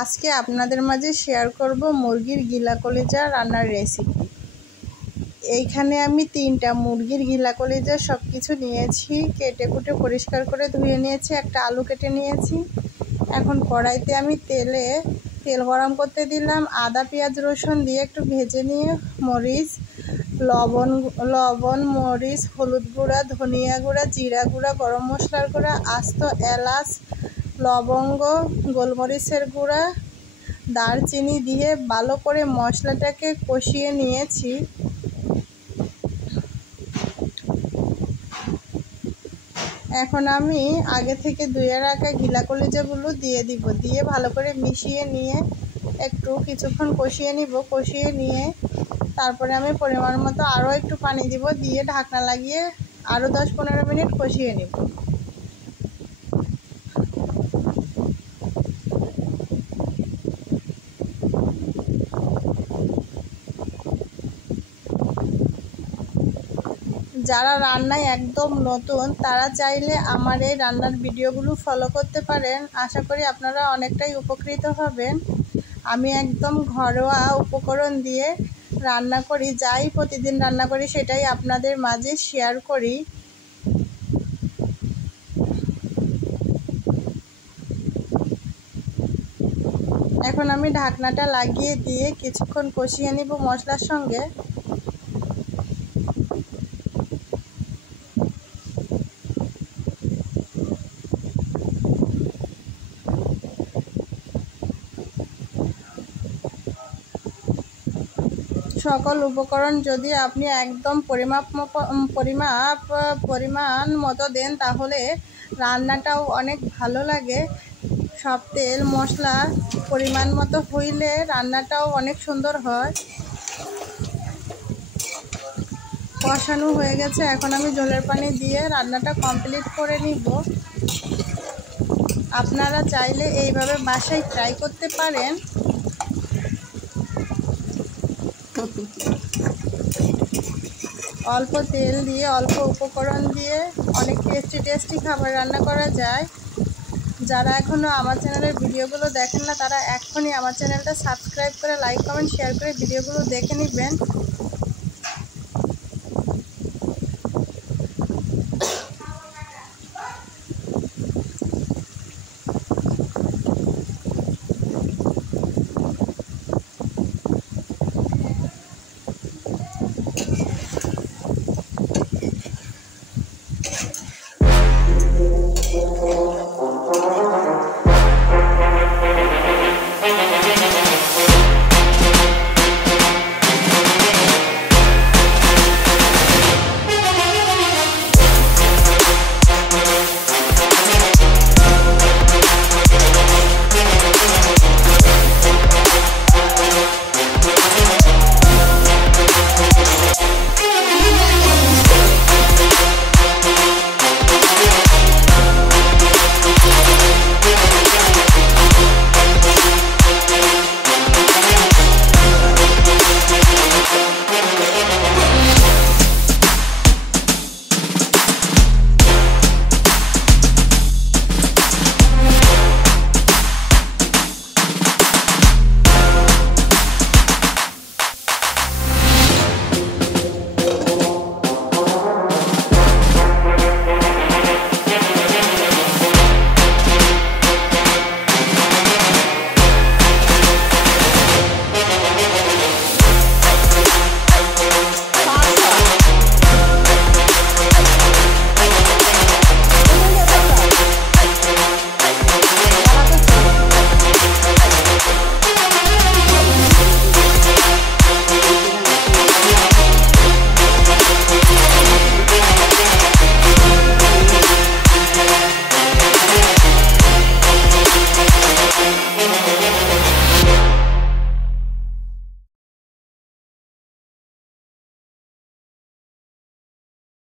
আজকে আপনাদের মাঝে শেয়ার করব মুরগির গিলা কলিজা রান্নার রেসিপি। এইখানে আমি 3টা মুরগির গিলা কলিজা সব কিছু নিয়েছি, কেটে কুটে পরিষ্কার করে ধুয়ে নিয়েছি। একটা আলু কেটে নিয়েছি। এখন কড়াইতে আমি তেল গরম করতে দিলাম। আদা পেঁয়াজ রসুন দিয়ে একটু ভেজে নিয়ে মরিচ, লবণ, মরিচ, হলুদ গুঁড়া, ধনিয়া গুঁড়া, জিরা গুঁড়া, গরম মশলার গুঁড়া, আস্ত এলাচ, লবঙ্গ, গোলমরিচের গুঁড়া, দারচিনি দিয়ে ভালো করে মশলাটাকে কষিয়ে নিয়েছি। এখন আমি আগে থেকে ধুয়ে রাখা গিলা কলিজাগুলো দিয়ে দিব। দিয়ে ভালো করে মিশিয়ে নিয়ে একটু কিছুক্ষণ কষিয়ে নিব। কষিয়ে নিয়ে তারপরে আমি পরিমাণ মতো আরও একটু পানি দিব। দিয়ে ঢাকনা লাগিয়ে আরও 10-15 মিনিট কষিয়ে নিব। যারা রান্নায় একদম নতুন তারা চাইলে আমার এই রান্নার ভিডিওগুলো ফলো করতে পারেন। আশা করি আপনারা অনেকটাই উপকৃত হবেন। আমি একদম ঘরোয়া উপকরণ দিয়ে রান্না করি, যাই প্রতিদিন রান্না করি সেটাই আপনাদের মাঝে শেয়ার করি। এখন আমি ঢাকনাটা লাগিয়ে দিয়ে কিছুক্ষণ কষিয়ে নিব মশলার সঙ্গে। সকল উপকরণ যদি আপনি একদম পরিমাণ মতো দেন তাহলে রান্নাটাও অনেক ভালো লাগে। সব তেল মশলা পরিমাণ মতো হইলে রান্নাটাও অনেক সুন্দর হয়। কষানো হয়ে গেছে, এখন আমি ঝোলের পানি দিয়ে রান্নাটা কমপ্লিট করে নিব। আপনারা চাইলে এইভাবে বাসায় ট্রাই করতে পারেন। অল্প তেল দিয়ে অল্প উপকরণ দিয়ে অনেক টেস্টি খাবার রান্না করা যায়। যারা এখনও আমার চ্যানেলের ভিডিওগুলো দেখেন না তারা এখনই আমার চ্যানেলটা সাবস্ক্রাইব করে লাইক কমেন্ট শেয়ার করে ভিডিওগুলো দেখে নেবেন।